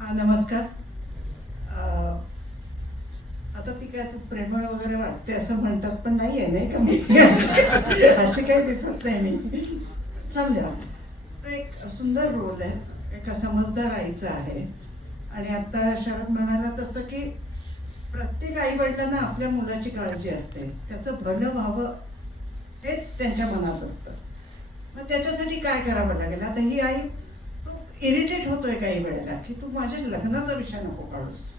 हा नमस्कार. आता ती काय तू प्रेमळ वगैरे वाटते असं म्हणतात पण नाही आहे नाही का? मी अशी काही दिसत नाही मी. समजा एक सुंदर रोल आहे. एका समजदार आईचा आहे. आणि आता शरद म्हणाला तसं की प्रत्येक आई वडिलांना आपल्या मुलाची काळजी असते. त्याचं भलं व्हावं हेच त्यांच्या मनात असतं. मग त्याच्यासाठी काय करावं लागेल? आता ही आई इरिटेट होतोय काही वेळेला की तू माझ्या लग्नाचा विषय नको काढूस.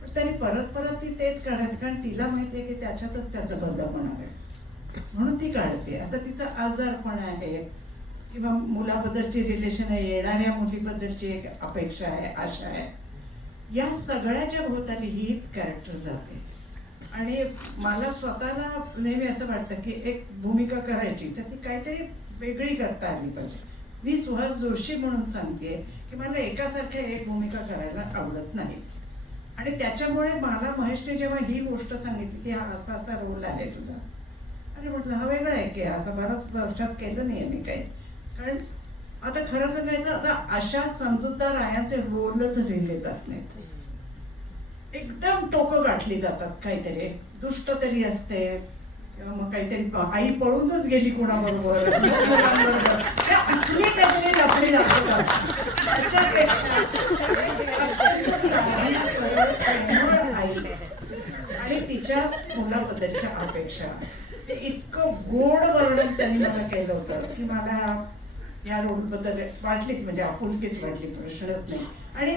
पण त्यांनी परत परत ती तेच काढायची कारण तिला माहिती आहे की त्याच्यातच त्याचं बदलपण आहे. म्हणून ती काढते. आता तिचा आजारपण आहे किंवा मुलाबद्दलची रिलेशन आहे येणाऱ्या मुलीबद्दलची एक अपेक्षा आहे आशा आहे. या सगळ्याच्या भोवताली ही कॅरेक्टर जाते. आणि मला स्वतःला नेहमी असं वाटतं की एक भूमिका करायची तर ती काहीतरी वेगळी करता आली पाहिजे. मी सुहास जोशी म्हणून सांगते की मला एकासारख्या एक भूमिका करायला आवडत नाही. आणि त्याच्यामुळे मला महेशने जेव्हा ही गोष्ट सांगितली की हा असा असा रोल आहे तुझा. अरे म्हटलं हा वेगळा आहे की असं बऱ्याच वर्षात केलं नाही मी काही. कारण आता खरं सांगायचं आता अशा समजूतदार आयाचे रोलच लिहिले जात नाहीत. एकदम टोकं गाठली जातात काहीतरी. दुष्ट तरी असते. मग काहीतरी आई पळूनच गेली कोणाबरोबर. मुलांबरोबर. काहीतरी आणि तिच्या मुलाबद्दलच्या अपेक्षा. इतकं गोड वर्णन त्यांनी मला केलं होतं की मला या रोडबद्दल वाटलीच म्हणजे आपुलकीच वाटली प्रश्नच नाही. आणि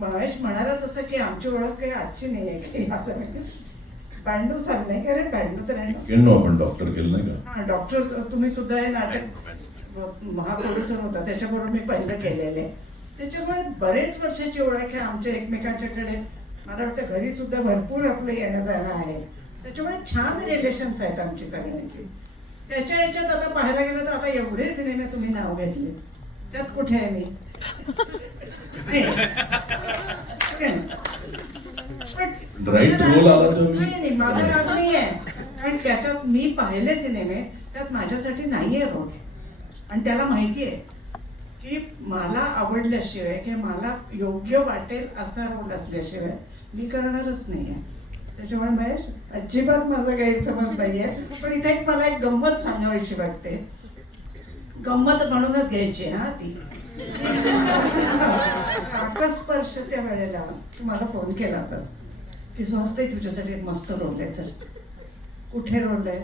महेश म्हणाला तसं की आमची ओळख काही आजची नाही आहे काही असं ब्याण्णव साल नाही का रे? ब्याण्णव तर आहे ना? एक्क्याण्णव आपण डॉक्टर केलं नाही का? हा डॉक्टर तुम्ही सुद्धा हे नाटक महाप्रोड्युसर होता त्याच्याबरोबर मी पहिलं केलेलं. आहे त्याच्यामुळे बरेच वर्षाची ओळख आहे आमच्या एकमेकांच्याकडे. मला वाटतं घरी सुद्धा भरपूर आपलं येणं जाणं आहे. त्याच्यामुळे छान रिलेशन्स आहेत आमची सगळ्यांची. त्याच्या ह्याच्यात आता पाहायला गेलं तर आता एवढे सिनेमे तुम्ही नाव घेतले. त्यात कुठे आहे मी? role राग- आला तर मी- माझा राग नाही आहे कारण त्याच्यात मी पाहिले सिनेमे त्यात माझ्यासाठी नाहीये रोल आणि त्याला माहिती आहे की मला आवडल्याशिवाय किंवा मला योग्य वाटेल असा रोल असल्याशिवाय मी करणारच नाहीये. त्याच्यामुळे महेश अजिबात माझा गैरसमज नाहीये. पण इथे एक मला एक गंमत सांगावीशी वाटते. गंमत म्हणूनच घ्यायची हा ती. आकाशस्पर्शच्या वेळेला तू मला फोन केला होतास की स्वस्त तुझ्यासाठी एक मस्त रोल आहे चल कुठे रोल आहे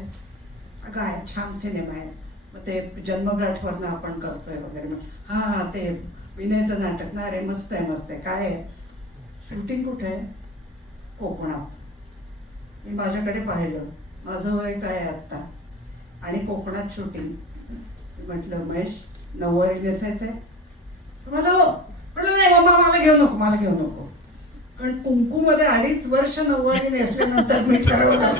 अगं आहे छान सिनेमा आहे. मग ते जन्मगाठवरनं आपण करतोय वगैरे मग. हां हां ते विनयचं नाटक. ना अरे मस्त आहे मस्त आहे. काय आहे? शूटिंग कुठे आहे? कोकणात. मी माझ्याकडे पाहिलं. माझं वय काय आहे आत्ता? आणि कोकणात शूटिंग म्हटलं महेश नऊवारी नेसायचंय. मला म्हणलं हो. म्हटलं नाही मम्मा मला घेऊ नको मला घेऊ नको. कारण कुंकूमध्ये अडीच वर्ष नऊवारी नेसल्यानंतर मी ठरवलं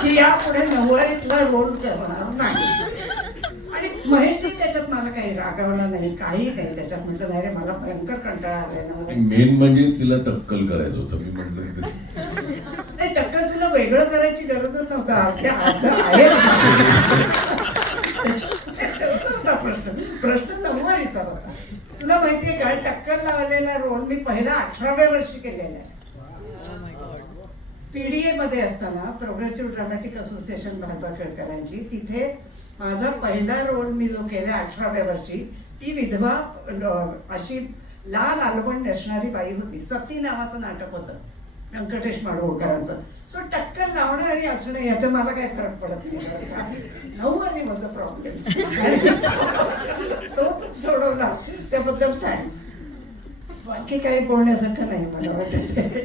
की यापुढे नऊवारीतला रोल करणार नाही. आणि महेशने त्याच्यात मला काही रागवलं नाही काही नाही. त्याच्यात म्हटलं नाही रे मला भयंकर कंटाळा आलाय मेन म्हणजे तिला टक्कल करायचं होतं मी म्हटलं नाही टक्कल तुला वेगळं करायची गरजच नव्हता. अर्ध आहे. प्रश्न. प्रश्न तुला माहितीये का टक्कल लावलेला रोल मी पहिला अठराव्या वर्षी केलेला आहे. पीडीए मध्ये असताना प्रोग्रेसिव्ह ड्रामॅटिक असोसिएशन भालपाखेडकरांची तिथे माझा पहिला रोल मी जो केला अठराव्या वर्षी ती विधवा अशी लाल आलवण नेसणारी बाई होती. सती नावाचं नाटक होतं. व्यंकटेश माडगोळकरांचं. सो टक्कल लावणं आणि असणं याचं मला काही फरक पडत नाही. नऊ आणि माझा प्रॉब्लेम तो सोडवला बाकी काही बोलण्यासारखं नाही मला वाटत.